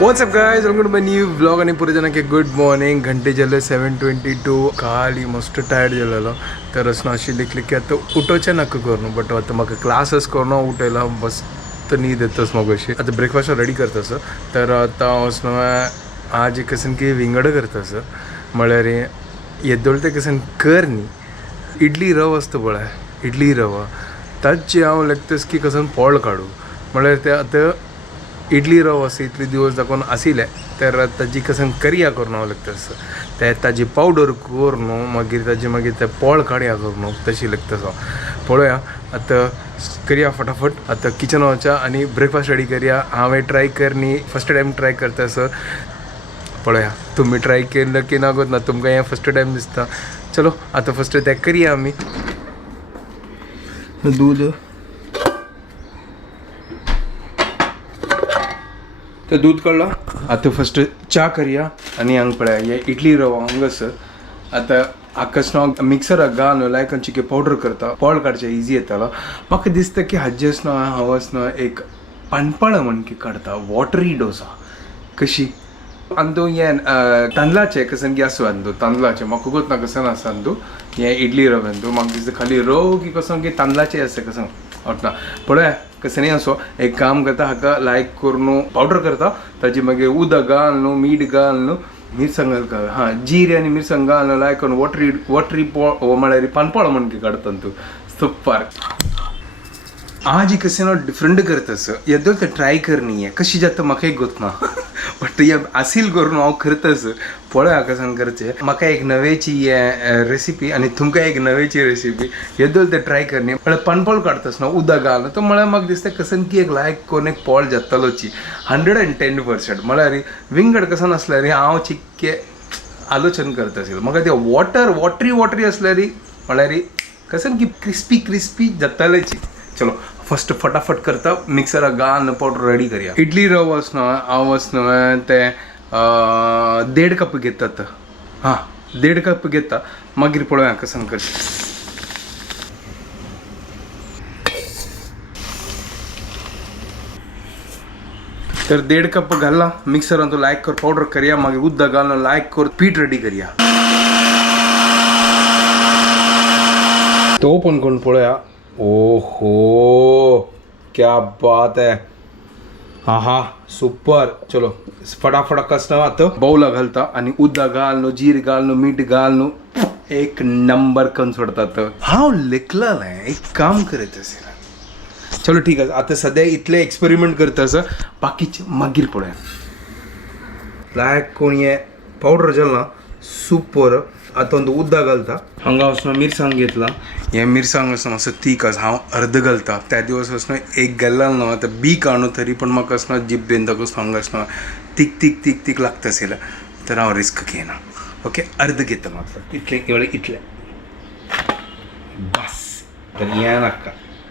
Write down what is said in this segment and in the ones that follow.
WhatsApp guys, welcome to my new vlog आणि पुरे जणांके good morning. घंटे झाले 7:22. खाली मस्त टायर्ड झालेलो तर असं अशी लिखली की आता उठोचे नका करू बट आता म्हाका क्लासच करू उठायला बस तर न्हीद येतच मग अशी आता ब्रेकफास्ट रेडी करतस तर आता वचनो आज कसन की विंगड करतस म्हळ्यार येदोळते कसन कर न्ही इडली रव असतं पळय इडली रवा ताची हांव लागतस की कसन पोळ काडू म्हळ्यार ते आता इडली रव असं इतले दिवस दाखोवन आशिल्ले तर ताजी कसन करया करून हांव लागतस ते ताजी पावडर कर न्हू मागीर ताजी मागीर ते पोळ काडया कर न्हू तशी लागतस हांव पळोवया आतां करया फटाफट आतां किचन वचा आनी ब्रेकफास्ट रेडी करया. हांवें ट्राय करनी फर्स्ट टायम ट्राय करता सर पळोवया तुमी ट्राय केलं की नागोत ना तुमकां हें फर्स्ट टायम दिसता. चलो आतां फर्स्ट ते करया आमी दूद तर दूध काडला आता फर्स्ट च्या करया आनी हांगा पळया हे इडली रवा हांगासर आतां आकस्मात मिक्सराक घालून लायक चिके पावडर करता पोळ काडचें इजी येतालो. म्हाका दिसता की हाजे आसना हांव आसना एक पानपळां म्हण की काडता वॉटरी डोसा कशी अंदू हे तांदळाचे कसन की आसूं अंदू तांदळाचे म्हाका गोत ना कसन आसा अंदू हे इडली रव्यान तूं म्हाका दिसता खाली रव की कसं की तांदळाचे आसा कसं वाटना पळया कसं असो एक काम करता हाका लायक करून पावडर करता ताजी मागीर उदक घाल न्हू मीठ घाल न्हू मिरसांग घाल हां जिरे आनी मिरसांग घाल न्हू लायक करून वॉटरी म्हळ्यार पानपळ म्हण की काडता तूं सुपर. आज कसे ना डिफरंट करतस येदो ते ट्राय करनी आहे कशी जाता म्हाका एक गोत ना बट हे आसील करून हांव करतस पळया कसन करचें. म्हाका एक नवेची रेसिपी आनी तुमकां एक नवेची रेसिपी येदो ते ट्राय करनी म्हळ्यार पानपळ काडतस ना उदक घाल तो म्हळ्यार म्हाका दिसता कसन की एक लायक करून एक पोळ जातालोची 110%. म्हळ्यार विंगड कसन आसल्यार हांव चिक्के आलोचन करतसील म्हाका ते वॉटरी आसल्यार म्हळ्यार कसन की क्रिस्पी जातालेची. चलो फर्स्ट फटाफट करता मिक्सराक घालून पावडर रेडी करया. इडली रवा आसनो हांव आसनो ते 1.5 कप घेतात हां 1.5 कप घेता मागीर पळोवया कसन करता. तर 1.5 कप घालला मिक्सरान तो लायक कर पावडर करया मागीर उदक घालून लायक कर पीठ रेडी करया. तो ओपन करून पळोवया. ओहो क्या बात है हाँ हाँ सुपर. चलो फटाफट कसं आता बाउला घालता आणि उदक घाल न्हू जीर घाल न्हू मीठ घाल न्हू एक नंबर करून सोडतात. हांव लेखला एक काम करत असेल. चलो ठीक आहे आता सध्या इतले एक्सपेरिमेंट करता असं बाकीचे मागीर पळोवया. लायक कोण हे पावडर जालना सुपर. आता ಒಂದು उदक घालता हांगा वचून मिरसांग घेतला हे मिरसांग वचून असं तीक आसा हांव अर्द घालता त्या दिवस वचून एक घालला न्हू आतां बी काडून तरी पण म्हाका वचून जीप बेंदकूच हांगा वचून तीक लागता आसलें तर हांव रिस्क घेयना. ओके अर्द घेता मात्र इतले बस तर हें नाका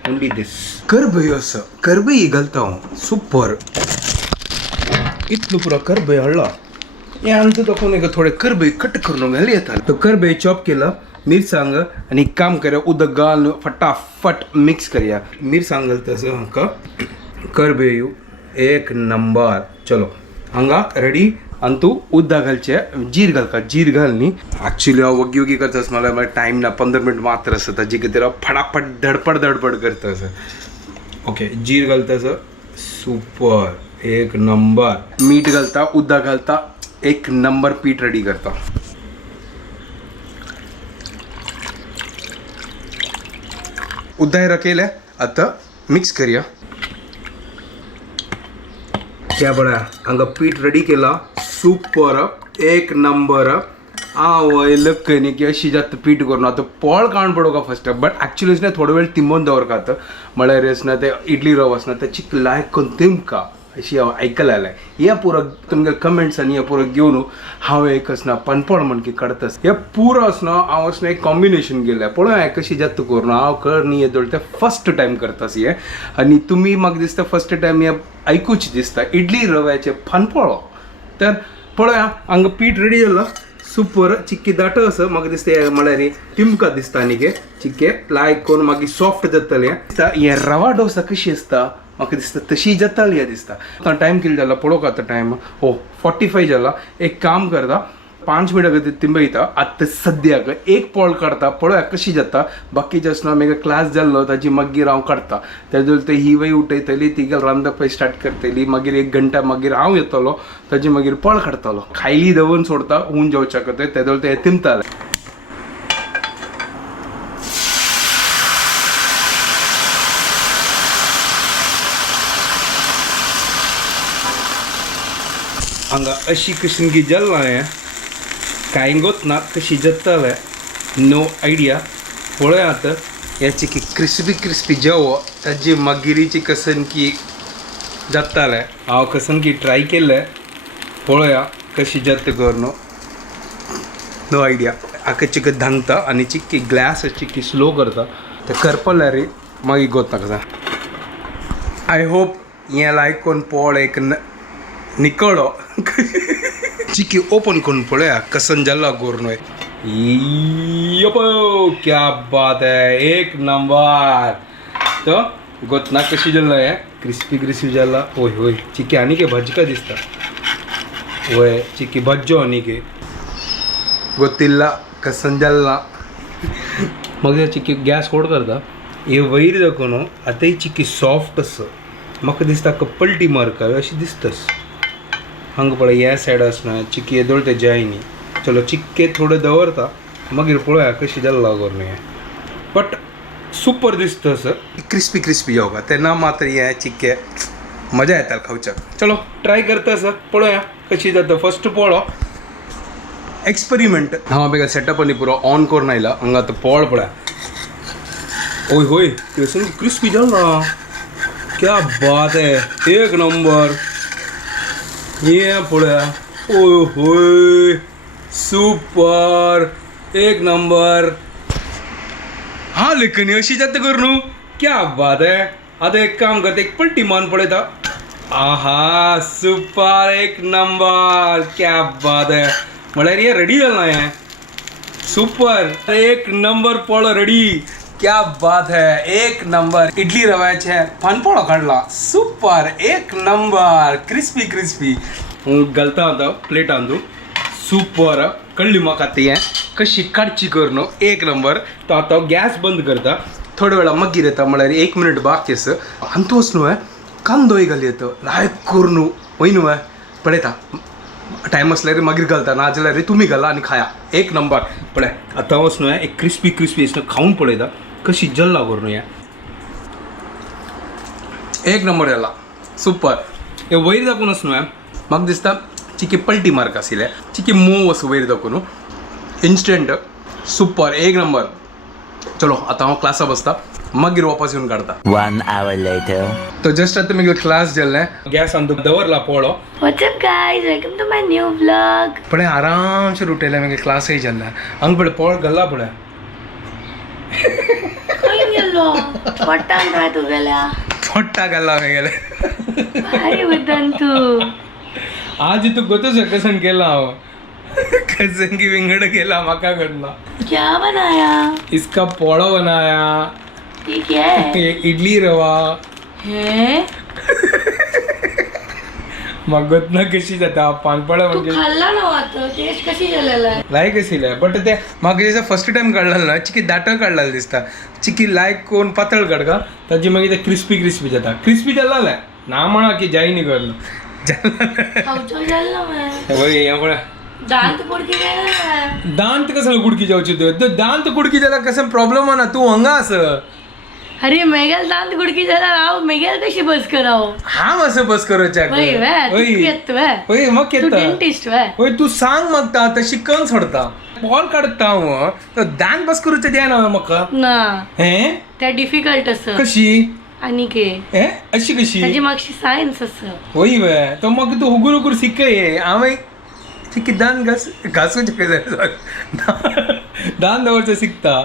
ओन्ली दीस करबई असं करबई घालता हांव सुपर. इतलो पुरो करबई हाडला हे आमचं दाखवून एक थोडे करबई कट करून घाली येतात. तो करबई चॉप केला मिरसांग आणि काम करया उदक घालून फटाफट मिक्स करया. मिरसांग घालता असं हांका करबई एक नंबर. चलो हांगा रेडी आणि तू उदक घालचे जीर घालता जीर घाल न्ही ॲक्च्युली हांव वगी करतास मला टायम ना 15 मिनट मात्र आसता ताजी कितें फटाफट धडपड करता असं. ओके जीर घालता असं सुपर एक नंबर. मीठ घालता उदक घालता एक नंबर पीठ रेडी करता. उदक रकेले आता मिक्स करया. क्या बड़ा हांगा पीठ रेडी केला सुपर एक नंबर. हांव लक्कनी की अशी जाता पीठ करून आतां पोळ काडून पडोवका फर्स्ट बट ॲक्च्युली असं थोडो वेळ तिंबोवन दवरतात म्हळ्यार असना ते इडली रवा आसना ताची लायक करून तिमका अशी हांव आयकलां. हे पुरो तुमगे कमेंट्स आनी हे पुरो घेवन हांव एक असना पानपळ म्हण की काडतास हे पुरो असना हांव असना एक कॉम्बिनेशन केलें पळोवया कशी जाता करून हांव करनी येदोळ ते फर्स्ट टायम करतास हे आनी तुमी म्हाका दिसता फर्स्ट टायम हे आयकूच दिसता इडली रव्याचे पानपळ. तर पळोवया हांगा पीठ रेडी जाला सुपर चिक्की दाट असं म्हाका दिसता म्हळ्यार टिमका दिसता आनी चिक्के लायक करून मागीर सॉफ्ट जातले हे रवा डोसा कशी असता म्हाका दिसता तशी जाताली दिसता आतां टायम कितलो जाला पळोवंक आतां टायम 45 जाला एक काम करता 5 मिनटां खातीर तिंबयता आतां सद्याक एक पोळ काडता पळोवया कशी जाता बाकीचे आसना म्हाका क्लास जाल्लो ताजी मागीर हांव काडटा तेजे ही वय उठयतली ती रांदप स्टार्ट करतली मागीर 1 घंटा मागीर हांव येतलो ताजी मागीर पोळ काडटलो खायली दवरून सोडता होऊन जेवच्या खातीर तेजे ते तिंबताले हांगा अशी कशी जाल्ला हें कांय गोत ना कशी जाताले नो आयडिया पळोवया आतां याची की क्रिस्पी जेवो ताजी मागिरीची कसनकी जाताले हांव कसनकी ट्राय केले पळोवया कशी जाता करून नो आयडिया हाका चिकन धांगता आनी चिक्की ग्लास चिक्की स्लो करता ते करपल्यार मागीर गोत नाका आय होप हें लायक कोण पोळ एक निकळो चिक्की ओपन करून पळोवया कसन जाल्ला गोरनो क्या बात है एक नंबर तो गोतना कशी जाल्ला हे क्रिस्पी जाला ओय होय चिक्की आनी के भजका दिसता वय चिक्की भज्जो आनी के गोतिल्ला कसन जाल्ला मग चिक्की गॅस कोड करता हे वयर दाखोवन आतां ही चिक्की सॉफ्ट आसा म्हाका दिसता पलटी मारकावी अशी दिसतास हांगा पळय ह्या सायड आसना चिक्की येदोळ ते जायनी चलो चिक्के थोडे दवरता मागीर पळोवया कशी जाल्ला गोरणे हें बट सुपर दिसता सर क्रिस्पी जेवका तेन्ना मात्र हें चिक्के मजा येता खावच्याक चलो ट्राय करता सर पळोवया कशी जाता फर्स्ट पळो एक्सपेरिमेंट हांव बेगा सेटअप आनी पुरो ऑन करून आयला हांगा आतां पोळ पळया ओय होय क्रिस्पी जाल्ला क्या बात है एक नंबर ये पळया ओय होय सुपर एक नंबर हाँ लेकिन अशी जाता कर न्हू क्या बात है आतां एक काम करता एक पलटी मान पळयता आहा सुपर एक नंबर क्या बात है म्हळ्यार हे रेडी जालां हें सुपर एक नंबर पोळो रेडी क्या बात है एक नंबर इडली रव्याचे पानपोळो काढला सुपर एक नंबर क्रिस्पी घालता आतां प्लेटान तूं सुपर कळ्ळी म्हाका आतां हें कशी काडची कर न्हू एक नंबर तो आतां गॅस बंद करता थोड्या वेळा मागीर येता म्हळ्यार 1 मिनट बाकी आसा आनी तूं वच न्हू कांदोय घाल येता लायक कर न्हू वय न्हू पळयता टायम असल्यार मागीर घालता ना जाल्यार तुमी घाला आनी खाया एक नंबर पळय आतां वच न्हू एक क्रिस्पी आसता खावन पळयता कशी जल्ला कर न्हू हें एक नंबर जाला सुपर हे वयर दाखोवन आसा न्हू म्हाका दिसता चिकी पलटी मार्क आशिल्ले चिकी मोव असो वयर दाखोवन इन्स्टंट सुपर एक नंबर चलो आतां हांव क्लासा बसता मागीर वापस येवन काडता 1 hour later तो जस्ट आतां मागीर क्लास जाल्लें गॅस आनी दवरला पोळो What's up guys, welcome to my new vlog. पळय आरामशे रुटयलें मागीर क्लासय जाल्लें हांगा पळय पोळ घाल्ला पळय खंय गेलो पट्टान काय तू गेल्या फोट्टा घाल्ला गेले अरे बदन तू आज तू गोतोच कसन केला हांव कसन की विंगड केला म्हाका कडना क्या बनाया इसका पोळो बनाया ये क्या है ये इडली रवा है म्हाका गोतना कशी जाता पानपळा तू म्हणजे खाल्ला ना आता टेस्ट कशी झालेला आहे लायक आशिल्लें बट ते म्हाका दिसता फर्स्ट टायम काडलेलो ना चिकी दाट काडलेलो दिसता चिकी लायक कोण पातळ काडका ताजी मागीर ते क्रिस्पी जाता क्रिस्पी जाल्ले ना म्हणा की जायनी करलो खावचो जाल्लो मैं वय हें पळय दांत कुडकी गेला दांत कसं कुडकी जावची तो दांत कुडकी जाला कसं प्रॉब्लेम ना तू हांगा आस अरे मेगल दांत कुडकी जाला राव मेगल कशी बस कराव हांव असं बस करच्या वय वे तू येत वे वय मग तू येता डेंटिस्ट वे वय तू सांग मागता तशी कण सोडता बॉल काडता हांव तो दांत बस करूचे द्या म्हाका ना हे त्या डिफिकल्ट असं कशी आणि के हे अशी कशी ताजी मागची सायन्स असं वय वे तो मग तू हुगूर हुगूर शिकय हांव चिकी दान घासूचे दान दवरचं शिकता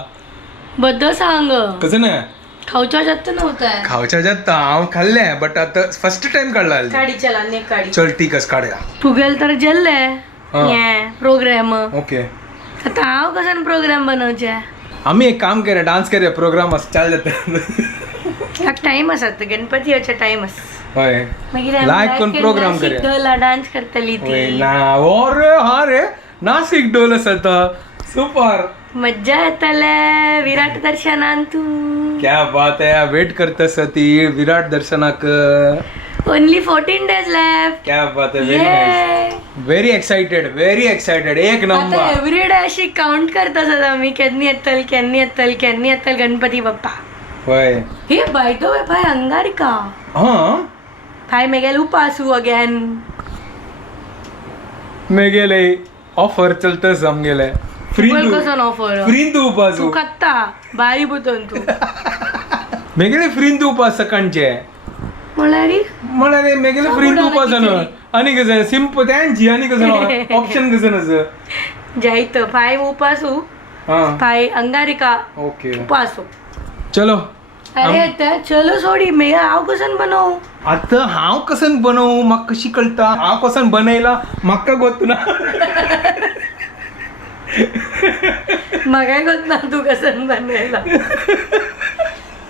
बद्दल सांग कसं ना खावच्या जात नव्हतं खावच्या जाता हांव खाल्लें बट आतां फर्स्ट टायम काडला काडी चला ने काडी चल ठीक आस काडया तू गेल तर जेल्ले प्रोग्राम ओके आता हांव कसं प्रोग्राम बनवचे आम्ही एक काम करूया डान्स करूया प्रोग्राम चाल जाता हाक टाइम आसात गणपती याचा टाइम आस होय मागीर लायक कोण प्रोग्राम करूया शिकला डान्स करतली होय ती ना रे हा रे नाशिक डोल आसा सुपर मज्जा येतले विराट दर्शनान तू क्या बात है वेट करतस ती विराट दर्शनाक ओनली 14 days लेफ्ट क्या बात है व्हेरी नाइस व्हेरी एक्साइटेड एक आता नंबर एव्हरीडे अशी काउंट करत असत आम्ही केन्नी येतल गणपती बाप्पा होय हे बाय द वे भाई अंगारिका हा भाई मेगेल उपासू अगेन मेगेले ऑफर चलतस आमगेले कसं ऑफर फ्रींद उपास तू खात्ता बारी बुतून तू मेगेले फ्रींद उपास सकाळचे म्हळ्यार मेगेले फ्रींद उपास आनी कसं सिंपल त्यांची आनी कसं ऑप्शन कसं नस जायत भाई उपासू हा भाई अंगारिका ओके उपासू चलो अरे ते चलो सोडी मेगा हांव कसं बनवू आता हांव कसन बनवू म्हाका कशी कळटा हांव कसन बनयला म्हाका गोत ना म्हाका गत ना तू कसं बनवायला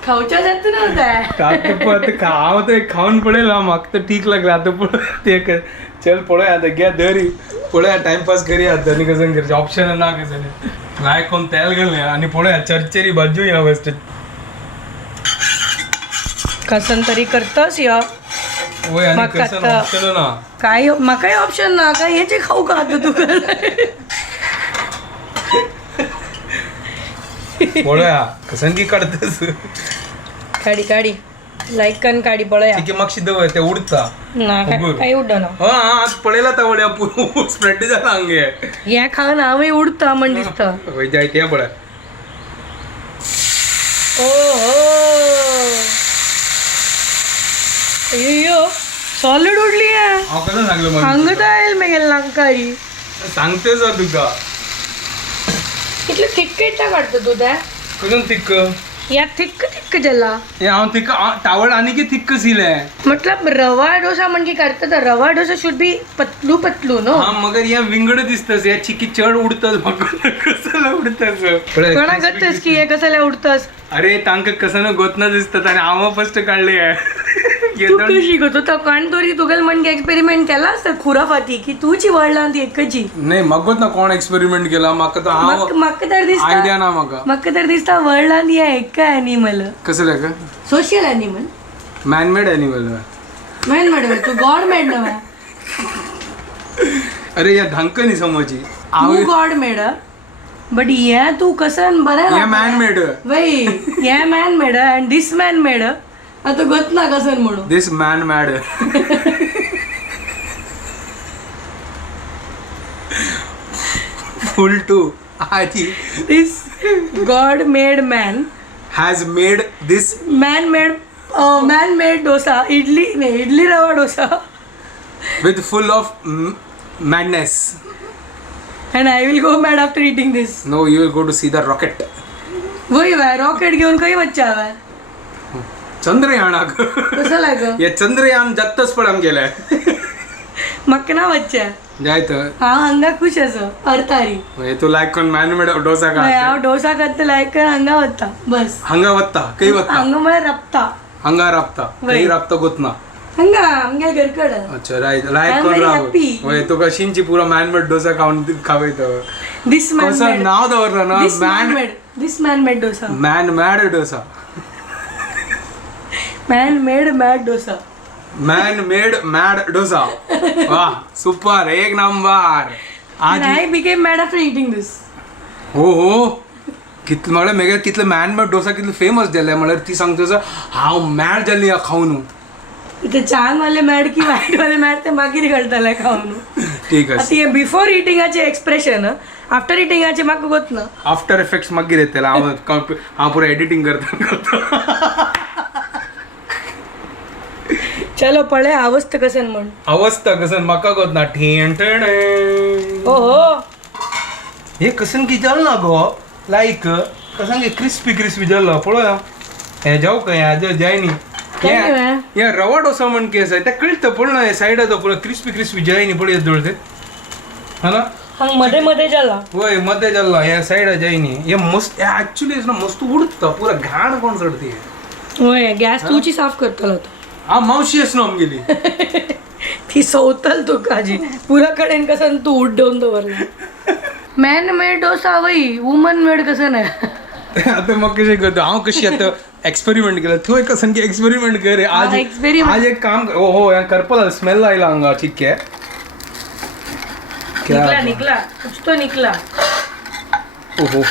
खाऊच्या जात नव्हता हांव ते खाऊन पळयला म्हाका तर ठीक लागला आता पळय ते चल पळय आता घ्या दरी पळय टाइमपास करूया आता आनी कसं करचे ऑप्शन ना कसं लायक कोण तेल गेले आनी पळय चरचेरी भाजू या बेस्ट कसं तरी करतस या वय आनी म्हाका कसं आता- ऑप्शन ना काय म्हाकाय ऑप्शन ना काय याचे खाऊ का आता तू पळया कसन की काढतस काडी काडी लाईक कन काडी पळया ठीक आहे मग शिद्ध ते उडता ना उगूर. काही उडना हा आज पळयला तवड्या स्प्रेड जाला हंगे या खाऊन हांवूय उडता म्हण दिसता वय जाय त्या पळय ओ अय्यो सॉलिड उडली आहे हांव कसं सांगलो मग सांगत आहे मेगेल नांकाळी सांगते सर तुका कितले थिक्क इटा काढतो तू त्या कसून थिक्क या थिक्क जला हे हांव थिक्क टावळ आनी की थिक्क सिले मतलब रवा डोसा म्हणजे करता तर रवा डोसा शुड बी पतलू पतलू नो हा मगर या विंगड दिसतस या चिकी चढ उडतस म्हाका कसं उडतस कोणा करतस की हे कसं उडतस अरे तांका कसं गोतना दिसतात आणि हांव फर्स्ट काढले तू कशी गो तो काण तरी तुगेल म्हणजे एक्सपेरिमेंट केला असतं खुराफाती की तुची वळला ती एकची नाही मगत ना कोण एक्सपेरिमेंट केला म्हाका तर हांव म्हाका तर दिसता आयडिया ना म्हाका म्हाका तर दिसता वळला ती एक एनिमल कसं का social animal manmade animal men madam तू गॉड मेड नव्हे अरे या धांकनी समजी तू गॉड मेड बट या तू कसं बरं या मॅन मेड वय या man made and this man made आता गत ना कसं म्हणू this man mad full to आधी this God made man has made this man made dosa idli rava dosa with full of madness and I will go mad after eating this no you will go to see the rocket way by rocket घेऊन काही बच्चा हवाय चंद्रयानाक कसं लाग या चंद्रयान जातच पण गेलाय म्हाका ना बच्चा जायत हा हंगा खुश असं अर्थारी तू लायक कोण मॅनमेड डोसा का हांव डोसा करता लायक हंगा वता बस हंगा वत्ता काही वत्ता हंगा म्हळ्यार रपता हंगा राबता काही राबता गोतना हंगा आमगे घरकड अच्छा राईट लायक I'm कोण very राब happy. होय तो कशींची पुरा मॅनमेड डोसा खाऊन खावयत दिस मॅन कसं नाव दवरलं ना this man made dosa man mad dosa man made mad dosa man made mad dosa वा सुपर एक number And I became mad after eating this. हो कितलं म्हळ्यार मेगा कितलं मॅन मेड डोसा कितलं फेमस जालें म्हळ्यार ती सांगता हांव मॅड जाल्ली खावन ते छान वाले मॅड की वाईट वाले मॅड ते मागीर घालताले खाऊन ठीक आहे आता हे बिफोर इटिंगाचे एक्सप्रेशन आफ्टर इटिंगाचे म्हाका गोत ना आफ्टर इफेक्ट्स मागीर येतले हांव पुरो एडिटींग करता चलो पळय अवस्था कसन म्हण अवस्था कसन म्हाका गोत ना ठेण ठेण ओहो हे कसन की जाल ना गो लायक कसन क्रिस्पी जाल्लो पळोया हे जाऊ का हे जायनी या रवा डोसा म्हण की आसा ते कळतं पळय ना सायडा तो पळय क्रिस्पी जायनी पळय जुळते हा ना हांग मध्ये मध्ये जाला होय मध्ये जाल्ला ह्या साईड जायनी हे मस्त ऍक्च्युली ना मस्त उडतं पुरा घाण कोण चढते होय गॅस तुची साफ करतलो तो हा मावशी असं गेली ती सवतल तो काजी पुरा कडेन कसं तू उड्डवून दवरला मॅन मेड डोसा वय वुमन मेड कसं नाही आता मग कशी करतो हांव कशी आता एक्सपेरिमेंट केलं तू एक कसं की एक्सपेरिमेंट कर रे. आज experiment. आज एक काम कर. हो या करपल स्मेल आयला हांगा ठीक आहे निकला निकला कुछ तो निकला ओहो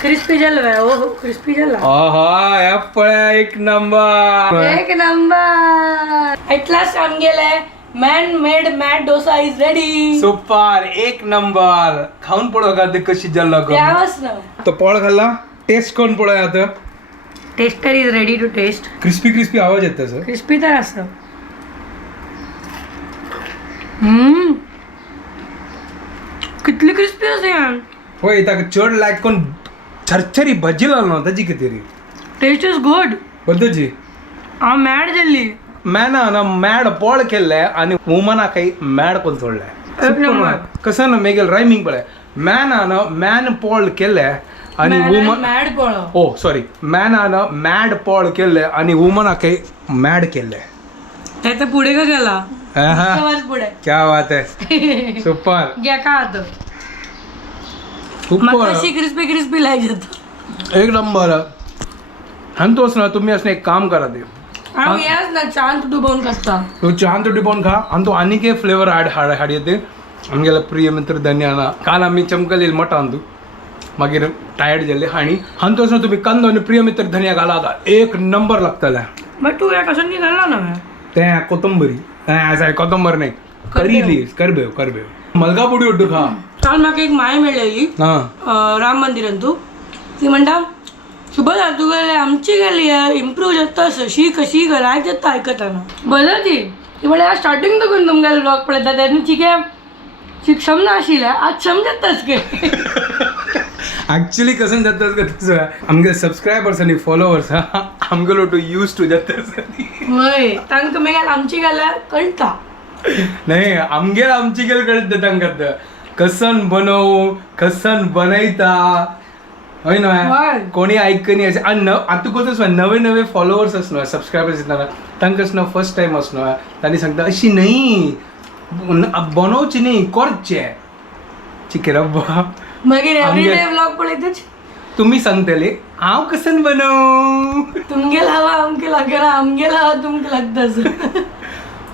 क्रिस्पी झाला ओहो क्रिस्पी झाला आहा या पळ्या एक नंबर एक नंबर एटलास आमगेले man made mat dosa is ready super एक नंबर खाऊन पडो का ते कशी जल्ला त्यावच ना तो पोळ खाल्ला टेस्ट कोण पळय आता taster is ready to taste crispy crispy आवाज येतो सर क्रिस्पी तर असं कितली क्रिस्पी असे यार होय ताका चड लायक कोण छरछरी भजी लावलो ताजी किती रे टेस्ट इज गुड बद्दची हांव मॅड जाल्ली मॅना ना मॅड पोळ केल्ले आणि वुमना काही मॅड कोण सोडले कसं ना मेगेल रायमिंग पळय मॅना ना मॅन पोळ केल्ले आणि वुमन मॅड पळो ओ सॉरी मॅना ना मॅड पोळ केल्ले आणि वुमना काही मॅड केल्ले त्याचा पुढे का गेला आहा, पुढे क्या बात है सुपर घ्या का आता सुपर कशी क्रिस्पी क्रिस्पी लाईक जातो एक नंबर आणि तोच ना तुम्ही असं एक काम करा ते हांव याच ना छान डुबवून कसता तो छान तो टिपोन खा आणि तो आनीक एक फ्लेवर हाड येते आमगेला प्रिय मित्र धन्याना काल आम्ही चमकलेल मटण आणतो मागीर टायर्ड जाल्ले हाणी आणि तोच ना तुम्ही कांदो आणि प्रिय मित्र धनिया घाला आता एक नंबर लागतले बट तू या कसं घालला ना ते कोथंबरी सॉरी कोथंबर नाही करी लीव्स करबेव मलगा पुडी उड्डू खा काल म्हाका एक माय मेळ्ळेली हा राम मंदिरान तू ती म्हणटा शुभद तुगेले आमची गेली इम्प्रूव जाता शी कशी लायक जाता आयकताना बरं ती म्हळ्यार स्टार्टींग देखून तुमगेले ब्लॉग पळयता तेन्ना चिके समजा आशिल्ले आज समजताच गे ऍक्च्युली कसं जातात का तसं आमगे सबस्क्रायबर्स आणि फॉलोवर्स आमगेलो टू यूज टू जातात होय तांकां तुमी गेल आमची गेल्यार कळटा नाही आमगेर आमची गेल कळत तांकां कसन बनवू कसन बनयता होय ना होय. कोणी ऐकनी असे आणि आता कोणतंच नवे नवे फॉलोवर्स असणार सबस्क्रायबर्स येतना तांकां असणं फर्स्ट टाइम असणार तांणी सांगता अशी नाही बनवची नाही करचे ठीक आहे रब्बा मागीर एवरीडे ब्लॉग पळयतच तुम्ही सांगतले हांव कसन बनवू तुमगेला हवा आमके लागना आमगेला हवा तुमके लागताच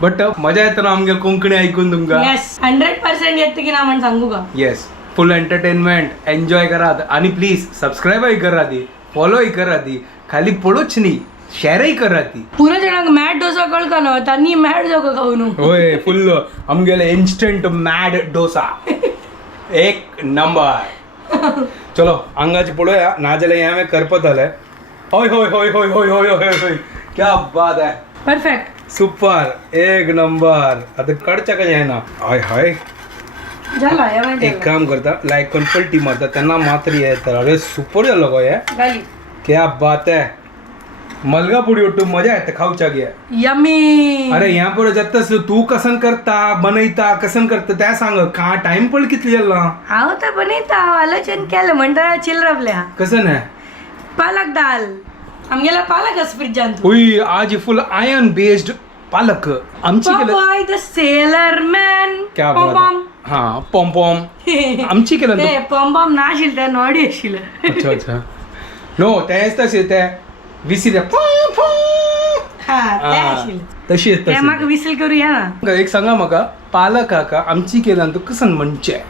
बट मजा येता ना आमगे कोंकणी ऐकून तुमका येस 100% येतं की ना म्हणून सांगू का येस फुल एंटरटेनमेंट एन्जॉय करात आणि प्लीज सबस्क्राईबही करा ती फॉलोही करा ती खाली पडूच नाही शेअरही करा ती पुरो जणांक मॅट डोसा कळका ना त्यांनी मॅट जावं खाऊन होय फुल्ल आमगेले इन्स्टंट मॅड डोसा एक नंबर चलो अंगाची पडूया नाजाल्या यामे करपत आलंय होय होय होय होय होय होय होय होय क्या बात आहे परफेक्ट सुपर एक नंबर आता कडच्या का आहे ना हय हय झाला या माहिती एक काम करता लाईक पण पलटी मारता त्यांना मात्र येतात अरे सुपर झालं गो हे गाली क्या बात है मलगा पुडी उठू मजा येते खाऊच्या घ्या यम्मी अरे ह्या पुढे जातस तू कसन करता बनयता कसन करता त्या सांग का टाइम पण किती झाला हांव तर बनयता आलोचन केलं म्हणटा चिल्लरल्या कसं नाही पालक दाल आमगेला पालक फ्रिजान हुई आज फुल आयर्न बेस्ड पालक आमची केलं बॉय द सेलर मॅन क्या बात आहे. हा पॉम पॉम आमची केलं ते पॉम ना आशिल त्या नॉडी आशिल्लं अच्छा अच्छा नो तेच तसे ते विसिल हा ते आशिल्लं तशी ते म्हाका विसल करूया ना एक सांगा म्हाका पालक हाका आमची केल्यान तू कसन म्हणचे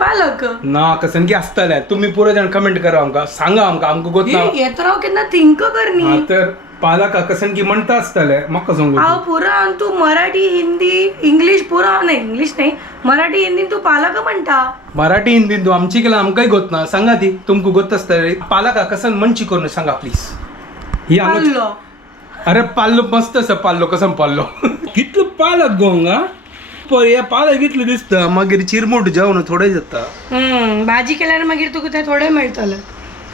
पालक ना कसन की आसतले तुम्ही पुरो जाण कमेंट करा आमकां सांगा आमकां गोत ना येतो केन्ना थिंक करनी हा, तर पालक कसन की म्हणता आसतले म्हाका सांगू हांव पुरो तू मराठी हिंदी इंग्लिश पुरो नाही इंग्लिश नाही मराठी हिंदी तू पालक म्हणटा मराठी हिंदीन तू आमची केलं आमकांय गोत ना सांगा ती तुमका गोत आसतले पालक कसन म्हणची करून सांगा प्लीज ही आलोच पाल्लो अरे पाल्लो मस्त असं पाल्लो कसं पाल्लो कितलं पालक गोंगा पण या पालक कितलं दिसतं मागीर चिरमुट जाऊन थोडे जाता भाजी केल्यार मागीर तुका ते थोडे मेळटले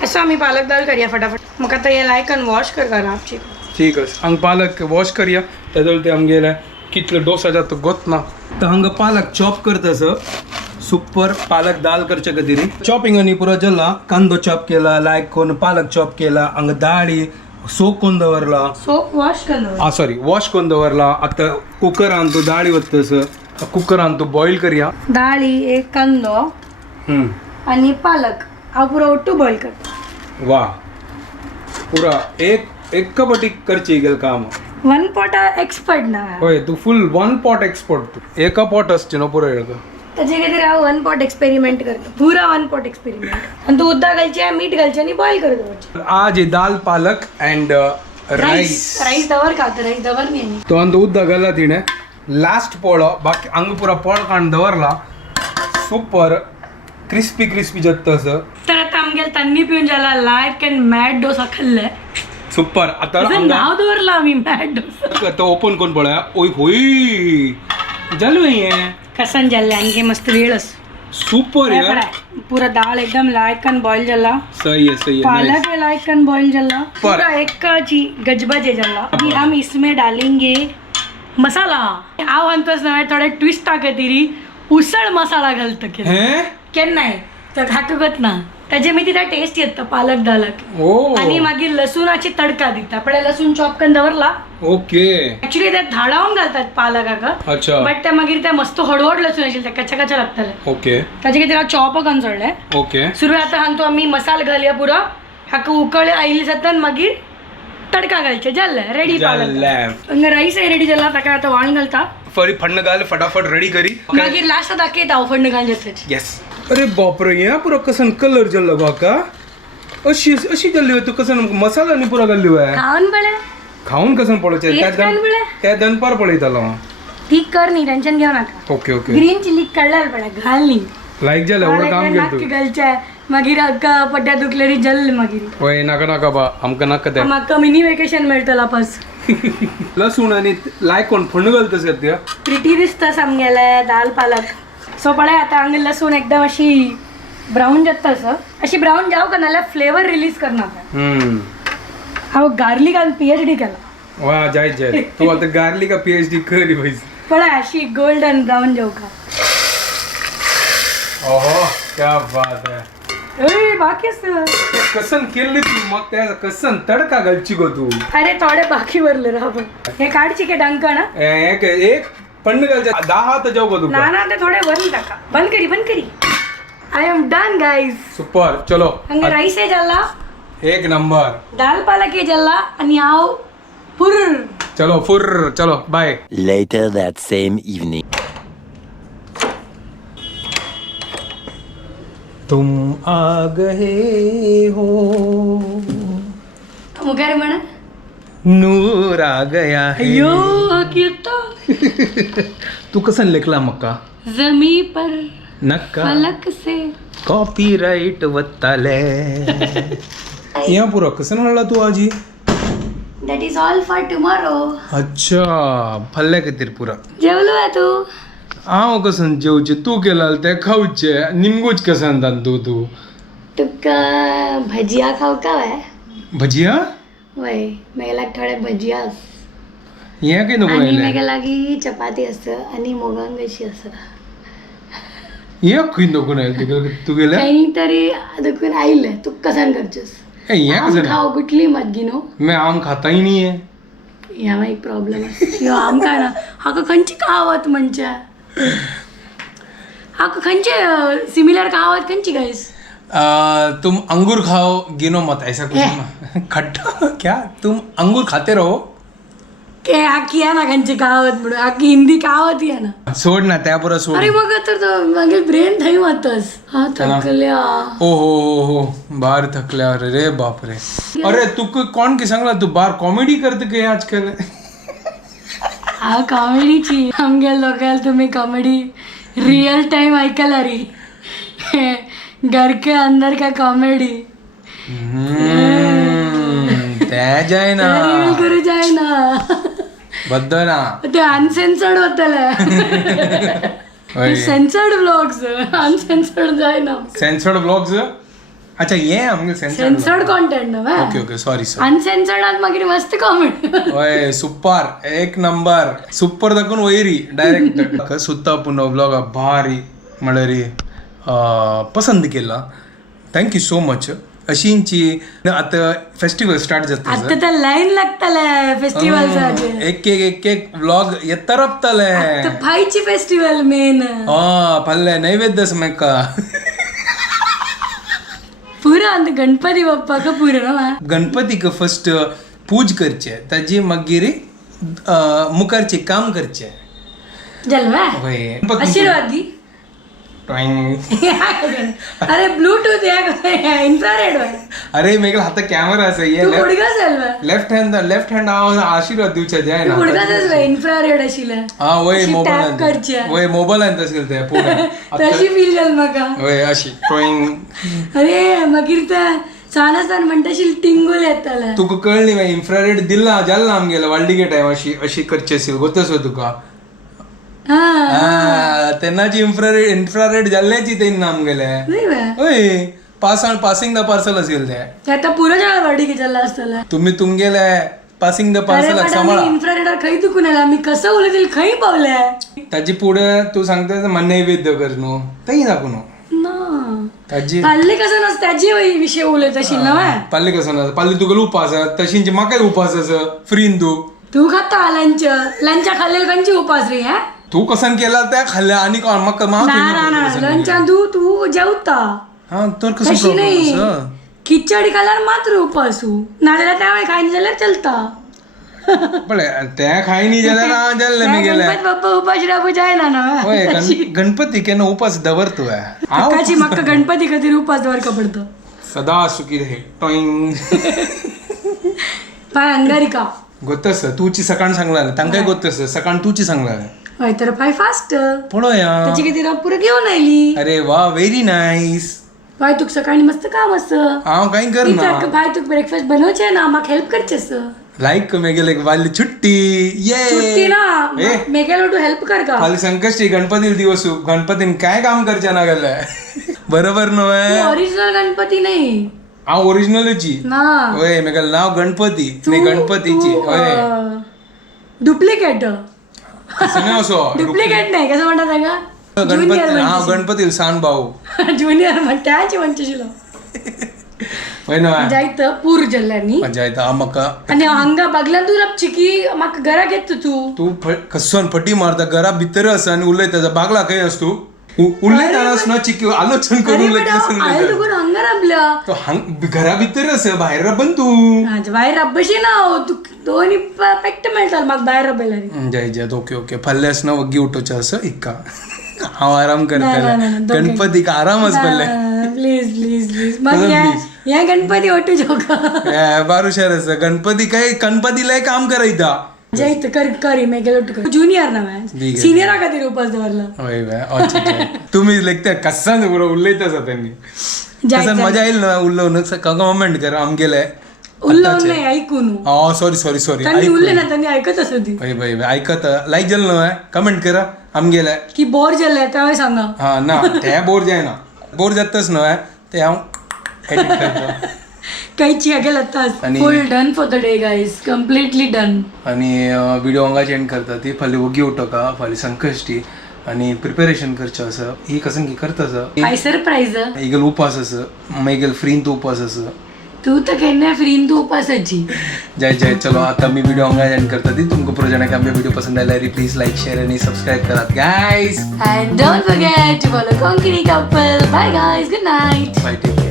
असं आम्ही पालक दाल करया फटाफट मग आता हे लायक वॉश कर करा आपची ठीक आहे हांग पालक वॉश करया तेदोल ते आमगेले कितलं डोसा जातो गोत ना तर हंग पालक चॉप करतस सुपर पालक दाल करचे कधी चॉपिंग आणि पुरा जल्ला कांदो चॉप केला लायक कोण पालक चॉप केला हंग दाळी सोक कोण दवरला सोप वॉश करणं सॉरी वॉश कोण दवरला आता कुकर आणतो दाळी वत्तस कुकर आणतो बॉईल करूया डाळी एक कांदो आणि पालक हा पुरा ಒಟ್ಟು बॉईल करतो वा पुरा एक कपटी करची गेल काम वन पॉट एक्सपर्ट ना होय तू फुल वन पॉट एक्सपर्ट तू एका पॉट असते ना पुरा येळग त्याचे काहीतरी हा वन पॉट एक्सपेरिमेंट करतो पुरा वन पॉट एक्सपेरिमेंट आणि तू उद्दा घालचे मीठ घालचे आणि बॉईल करतो आज हे दाल पालक अँड राईस राईस दवर खातो राईस दवर नाही तो अंत उद्दा घाला तिने लास्ट पोळ बाकी अंग पुरा पोळ कांड दवरला सुपर क्रिस्पी क्रिस्पी जत्तस तर आता आमगेल तन्नी पिऊन जाला लायक अँड मॅड डोसा खाल्लाय सुपर आता त्याचं नाव दवरला आम्ही मॅड डोसा तो ओपन कोण पळया ओय होई चालू आहे कसन जाल्ले आणखी मस्त वेळच सुपर यार पुरा डाळ एकदम लायक अँड बॉईल झाला सही है पालक है लाइक एंड बॉईल जल्ला पूरा एक का जी गजबजे जल्ला अभी हम इसमें डालेंगे मसाला आव अंतस नव्हे थोडे ट्विस्ट टाकतीरी उसळ मसाला घालत हैं केन नाही तर घातुगत ना त्याचे मी तिथे टेस्ट येतं पालक दालक ओ आणि मागीर लसूणाची तडका दिता पडे लसूण चॉप करून दवरला ओके ऍक्च्युली ते धाडावून घालतात पालकाका अच्छा बट ते मागीर ते मस्त हडवड लसूण असेल ते कच्चा कच्चा लागतले ओके त्याचे किती चॉप करून सोडले ओके सुरवात हांतो आम्ही मसाला घालया पुरो हाका उकळे आयली जातात मागीर तडका घालचे जाल्ले रेडी पालक राईस रेडी जाला ताका आता वाण घालता फरी फंड घाल फटाफट रेडी करी मागीर लास्ट दाखयता हांव फंड घालचे येस अरे बापरे या पुरा कसन कलर जल्ला बाका अशी जल्ली होय तू कसन मसाला नी पुरा घाल्ली होय खाऊन बळे खाऊन कसन पडचे तेच खाऊन बळे त्या दनपार पळयतालो ठीक कर नी टेन्शन घेऊ नका ओके ओके ग्रीन चिली कळल्यार पडे घाल नी लाईक झालं एवढं काम केलं तू घालचे मागीर हक्का पड्ड्या दुखलेली जल्ल मागीर होय नाका नाका बा आमका नाका द्या म्हाका मिनी वेकेशन मेळटला पास लसूण आणि लायक कोण फंड घालतस सध्या प्रिटी दिसता सामगेले दाल पालक सो पळय आता हांगा लसूण एकदम अशी ब्राऊन जाता असं अशी ब्राऊन जाव का नाल्यार फ्लेवर रिलीज करनाका हांव गार्लिक आणि PhD केला वा जाय तू आता गार्लिक का PhD करी पाहिजे पळय अशी गोल्डन ब्राऊन जाव का ओहो क्या बात है ए बाकी असतं कसन केली तू मग त्या कसन तडका घालची गो तू अरे थोडे बाकी भरले राव हे काढची के डंका ना एक फंड घालच्या 10 हात जाऊ गो तू ना ना ते थोडे भरून टाका बंद करी I am done guys super चलो हंगे राईस आहे जल्ला एक नंबर दाल पालक आहे जल्ला आणि हांव फुर चलो bye Later that same evening. तुम आ गए हो मुगार म्हणा नूर आ गया है अयो कितो तू कसन लेखला मक्का जमी पर नक्का फलक से कॉपीराइट वत्ताले या पुरा कसन हळला तू आजी that is all for tomorrow अच्छा फल्ल्या खातीर पुरा जेवलो आहे तू हांव कसन जेवचे तू केला ते खावचे निमगूच कसन तू तुका भजिया खाऊ का वय भजिया वय मेला थोडे भजिया हे काय नको आणि राहिले मेगा लागी चपाती असतं आणि मोगांगशी असतं हे खंय नको राहिले तू गेल्या काही तरी दुखून आईले तू कसान करचोस हे कसं खाऊ कुठली मत गिनो मैं आम खाता ही नहीं है ह्या एक प्रॉब्लेम यो आम काय ना हाका खंयची कहावत म्हणजे हाका खंयचे सिमिलर कहावत खंयची गाईस तुम अंगूर खाओ गिनो मत ऐसा कुछ खट्टा क्या तुम अंगूर खाते रहो के आखी आहे ना खंयची कहावत म्हणून आखी हिंदी कहावत आहे ना सोड ना त्या पुरा सोड अरे मग तर तो मागे ब्रेन थई मातस हा थकल्या ओ हो बाहर थकल्या रे बाप रे अरे तू कोण की सांगला तू बार कॉमेडी करते के आजकल हा कॉमेडीची आमगे लोकल तुम्ही कॉमेडी रियल टाइम ऐकायला रे घर के अंदर का कॉमेडी त्या जाय ना रिव्हील करू जाय ना बद्द ना ते अनसेन्सर्ड होतले सेन्सर्ड ब्लॉग्स अनसेन्सर्ड जाय ना सेन्सर्ड ब्लॉग्स अच्छा ये आमगे सेन्सर्ड कॉन्टेंट ना okay okay sorry sir uncensored आत मागीर मस्त कॉमेंट ओय सुपर एक नंबर सुपर दाखवून वयरी डायरेक्ट सुत्ता पुन्हा ब्लॉग भारी म्हळ्यार पसंत केला थँक्यू सो मच अशींची आता फेस्टिवल स्टार्ट जाता आता तर लाईन लागतले फेस्टिवल एक व्लॉग येतरपतले फायची फेस्टिवल मेन पल्ले नैवेद्य मेका पुरा अंत गणपती बाप्पा का पुरा ना गणपतीक फर्स्ट पूज करचे ताजी मागीर मुखारचे काम करचे जलवा होय आशीर्वाद दी अरे ब्लूटूथ इन्फ्रारेड अरे मेगल हाता कॅमेरा असा ये तू गुडगा जलवा लेफ्ट हँड आशीर्वाद दिवचे जाय ना गुडगाच इन्फ्रारेड आशिल्ले हा वय टॅप करचे वय मोबाईलान तशें ते पुढे तशी फील जाल म्हाका वय अशी ड्रॉइंग अरे मागीर ते सानासान म्हणटाशील टिंगूल येताले तुका कळली मागीर इन्फ्रारेड दिला जाल्ला आमगेला वालडिगे टायम अशी करची आशिल्ली गोतस तुका तेन्नाची इन्फ्रारेड जाल्ल्याची तेन्ना आमगेले हय पासिंग द पार्सल असेल ते आता पुरो जळ वाडीके जाल्ला आसतले तुम्ही तुमगेले पासिंग द पार्सल सांभाळा इन्फ्रारेडर खंय दुखून आला आमी कसं उलयतली खंय पावले ताजी पुढे तू सांगता मन नैवेद्य कर न्हू तेही दाखव न्हू ना ताजी पाल्ले कसं नसतं त्याची विषय उलयत आशिल ना पाल्ली कसं ना पाल्ली तुका उपास तशींची म्हाकाय उपास आसा फ्रीन तू खाता लंचा खाल्लेल खंयची उपास रे हा तू कसं केला त्या खाल्ल्या आणि म्हाका लंचा तू जेवता हा तर कसं तशी नाही प्रॉब्लेम खिचडी खाल्यार मात्र उपासू नाल्यार त्या खायनी जाल्यार चलता पण त्या खायनी जाल्यार जाल्ले मी गेले गणपत बाप्पा उपाशी राबू जायना ना होय गणपती केन्ना उपास दवरतो काची म्हाका गणपती खातीर उपास दवरका पडतो सदा सुखी हे टॉइंग पाय अंगारिका गोतस तुची सकाळ सांगला तांकाय गोतस सकाळ तुची सांगला हय तर पाय फास्ट पळोया त्याची खातीर पुरं घेऊन आयली अरे वा व्हेरी नाईस पाय तुक सकाळी मस्त काम असं हांव कांय करना पाय तुक ब्रेकफास्ट बनवचे ना म्हाका हेल्प करचे लाईक मेगेले वाली छुट्टी छुट्टी ये ना मेगेलो तू हेल्प कर का फाल्यां संकष्टी गणपती दिवस गणपतीन काय काम करचे ना गेले बरोबर न्हय ओरिजिनल गणपती नाही हांव ओरिजिनलची ना होय मेगेल नाव गणपती नाही गणपतीची होय डुप्लिकेट असो डुप्लिकेट नाही कसं म्हणतात का गणपती हा गणपती सान भाऊ ज्युनियर म्हणटाची म्हणचेशिलो होय ना जायत पूर जल्ल्यांनी मजा येता म्हाका आणि हांगा बागल्यान तू रपची की म्हाका घरा घेत तू कसन फटी मारता घरा भितर आसा आणि उलयता बागला खंय आस तू उलयतानास ना चिकी आलोचन करून हांगा रबल्या तो घरा भितर आसा भायर रबन तू भायर रब्बशी ना तू दोन्ही पॅक्ट मेळटा म्हाका भायर रबयला जय जय ओके ओके फाल्यास ना वग्गी उठोवचे आसा इक्का हांव आराम करतले गणपतीक आराम आसतले प्लीज प्लीज प्लीज मग या गणपती ओटू जोका बार हुशार आसा गणपतीला काम करायता जायत कर मेगेलो ज्युनियर ना सिनियरा खातीर उपास दवरला होय तुम्ही लेखता कसान उलयता आसा त्यांनी कसान मजा येईल ना उल्लोवन कमेंट कर आमगेले उल्लोवन नाही ऐकून सॉरी त्यांनी उरले ना त्यांनी ऐकत असो ती ऐकत लाईक जाल न्हय कमेंट करा आमगेले की बोर जाल्ले तेव्हा सांगा हा ना ते बोर जायना बोर जाताच न्हय ते हांव एडिट करता कांयची गेला फुल done for the day guys completely done आणि व्हिडिओ हांगाच एंड करता ती फाल्यां वगी उठोवका फाल्यां संकश्टी आणि प्रिपेरेशन करचें आसा ही कसन की करता आसा काय सरप्राईज इगल उपास आसा मागीर फ्रीन तो उपास आसा तू तर केन्ना फ्रीन तू उपासाची जय जय चलो आता मी व्हिडिओ हांगा एंड करता ती तुमकां पुरो जाणांक आमचे व्हिडिओ पसंद आयल्यार प्लीज लाईक शेअर आणि सबस्क्राईब करात guys and don't forget to follow Konkini couple. Bye guys, good night. Bye take care